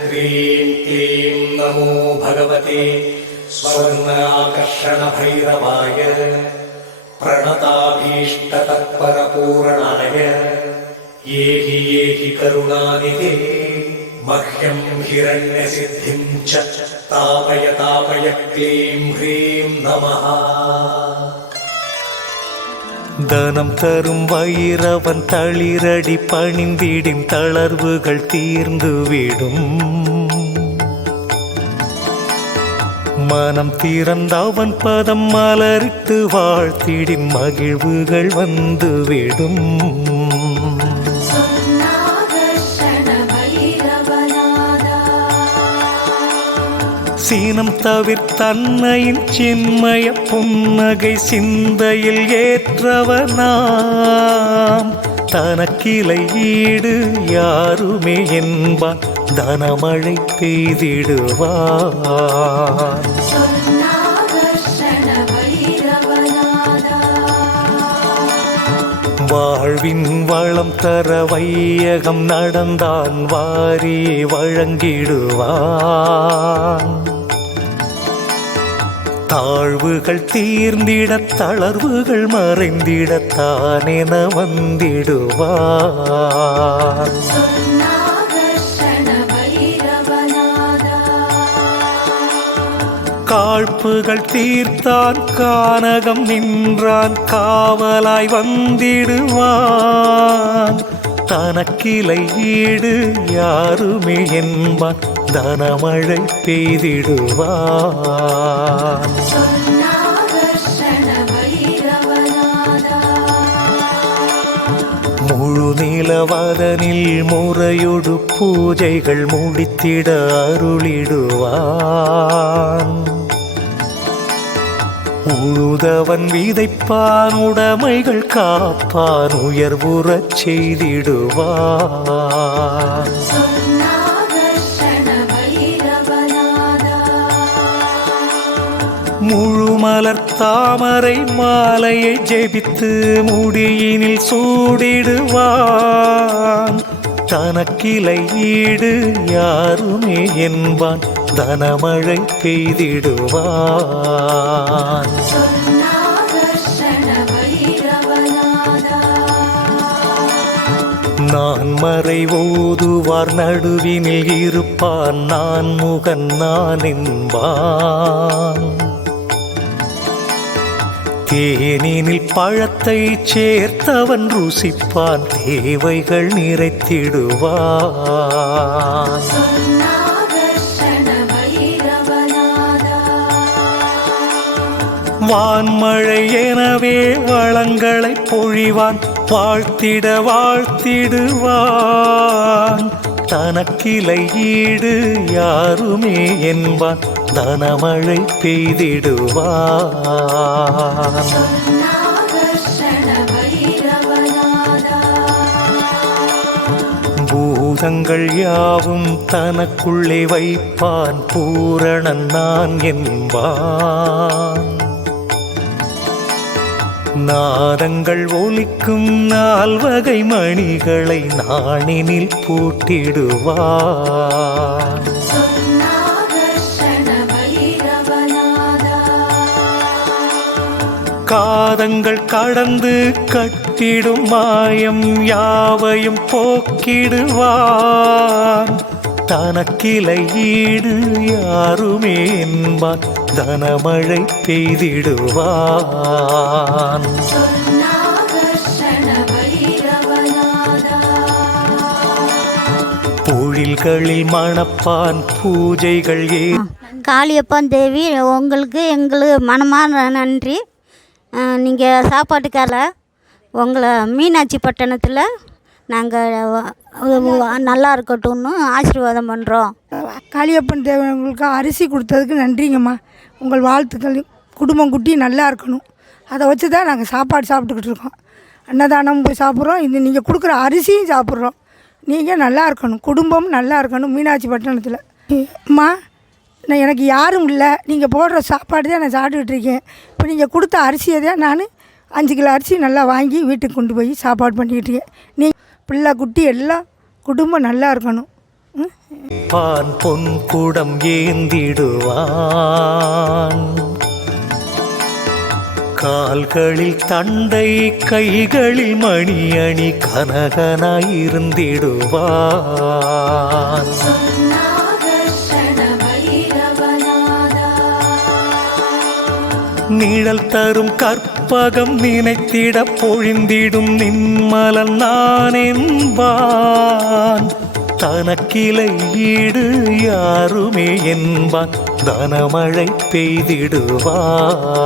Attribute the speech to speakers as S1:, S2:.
S1: ह्रीं क्लीं नमो भगवते स्वर्णाकर्षणभैरवाय प्रणताभीष्टतत्परपूरणाय एहि एहि करुणानिधे मह्यं हिरण्यसिद्धिं च तापय तापय क्लीं ह्रीं नमः
S2: தனம் தரும் வயிறவன் தளிரடி பணிந்திடும் தளர்வுகள் தீர்ந்துவிடும் மனம் திறந்த அவன் பதம் மலரிட்டு வாழ்த்திடும் மகிழ்வுகள் வந்துவிடும் சீனம் தவிர்த்தன்னையின் சின்மய புன்னகை சிந்தையில் ஏற்றவனாம் தனக்கிளை ஈடு யாருமே என்பான் தனமழை பெய்திடுவான். வாழ்வின் வளம் தர வையகம் நடந்தான் வாரி வழங்கிடுவான். தாழ்வுகள் தீர்ந்திட தளர்வுகள் மறைந்திடத்தானென வந்திடுவான்.
S3: சொன்னாகர்ஷண பைரவநாதா
S2: காழ்ப்புகள் தீர்த்தான் கானகம் நின்றான் காவலாய் வந்திடுவான். தனக்கிளை ஈடு யாருமே என்பான். தனமழை பெய்திடுவான்.
S3: சொன்னாகர்ஷண
S2: முழு நிலவதனில் முறையொடு பூஜைகள் முடித்திட அருளிடுவான். விதைப்பான் உடைமைகள் காப்பான் உயர்வுறச் செய்திடுவான். முழுமலர் தாமரை மாலையை ஜெபித்து முடியினில் சூடிடுவான். தனக்கிளை ஈடு யாருமே என்பான் தனமழை பெய்திடுவான். நான் மறை ஓதுவார் நடுவினில் இருப்பான். நான் முகன் நான் என்பான். தேனினில் பழத்தை சேர்த்தவன் ருசிப்பான். தேவைகள் நிறைத்திடுவான். வான்மழை எனவே வளங்களை பொழிவான். வாழ்த்திட வாழ்த்திடுவான். தனக்கிளை ஈடு யாருமே என்பான். தனமழை பெய்திடுவான். பூதங்கள் யாவும் தனக்குள்ளே வைப்பான். பூரணன் நான் என்பான். நாதங்கள் ஒலிக்கும் நால்வகை மணிகளை நாணினில்
S3: பூட்டிடுவார்.
S2: காதங்கள் கடந்து கட்டிடும் மாயம் யாவையும் போக்கிடுவான். தனக்கிளை ஈடு யாருமே என்பான் தனமழை பெய்திடுவான். பொழில்களில் மணப்பான் பூஜைகள் ஏ
S4: காளியப்பன் தேவி உங்களுக்கு எங்களுக்கு மனமான நன்றி. நீங்கள் சாப்பாட்டுக்கார உங்களை மீனாட்சி பட்டணத்தில் நாங்கள் நல்லா இருக்கட்டும்னு ஆசீர்வாதம் பண்ணுறோம்
S5: காளியப்பன் தேவங்களுக்கு அரிசி கொடுத்ததுக்கு நன்றிங்கம்மா. உங்கள் வாழ்த்துக்கள் குடும்பம் குட்டி நல்லா இருக்கணும் அதை வச்சு தான் நாங்கள் சாப்பாடு சாப்பிட்டுக்கிட்டு இருக்கோம். அன்னதானம் போய் சாப்பிட்றோம். இது நீங்கள் கொடுக்குற அரிசியும் சாப்பிட்றோம். நீங்கள் நல்லா இருக்கணும் குடும்பம் நல்லா இருக்கணும் மீனாட்சி பட்டணத்தில். அம்மா நான் எனக்கு யாரும் இல்லை. நீங்கள் போடுற சாப்பாடு தான் நான் சாப்பிட்டுக்கிட்டு இருக்கேன். இப்போ நீங்கள் கொடுத்த அரிசியை தான் நான் அஞ்சு கிலோ அரிசி நல்லா வாங்கி வீட்டுக்கு கொண்டு போய் சாப்பாடு பண்ணிக்கிட்டு இருக்கேன். நீ பிள்ளை குட்டி எல்லாம் குடும்பம் நல்லா இருக்கணும்?
S2: பான் பொன் குடம் ஏந்திடுவான். கால்களில் தண்டை கைகளில் மணி அணி கனகனாயிருந்திடுவான் நிழல் தரும் கற்பகம் நினைத்திட பொழிந்திடும் நின்மலன் நான் என்பான் தனக்கிளை ஈடு யாருமே என்பான். தனமழை பெய்திடுவான்.